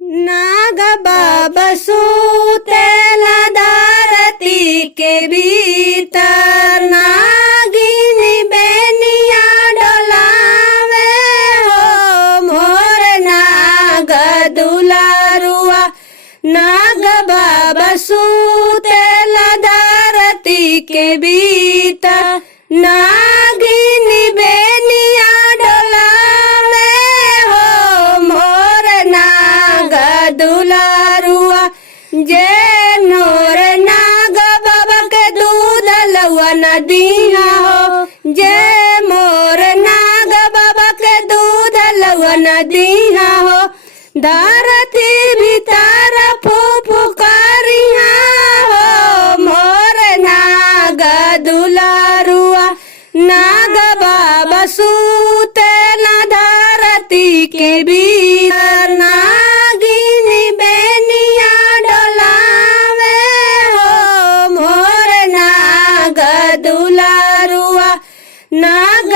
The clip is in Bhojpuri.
नाग बाबा सूतेला धरती के भीतर, नागिनी बेनिया डोलावे हो मोर नाग दुलारुआ। नाग बाबा सूतेला धरती के भीतर, नागिनी बेनिया डोलावे हो मोर नाग दुलारुआ। जे नोर नाग बाबा के दूध लउआ नदिया हो, जे मोर नाग बाबा के दूध लउआ नदिया हो। धरती भीतर फुफुकारिया हो मोर नाग दुलारुआ। नाग बाबा सूतेला धरती के भीतर, नागिनी बेनिया डोलावे हो मोर नाग दुलारुआ। नाग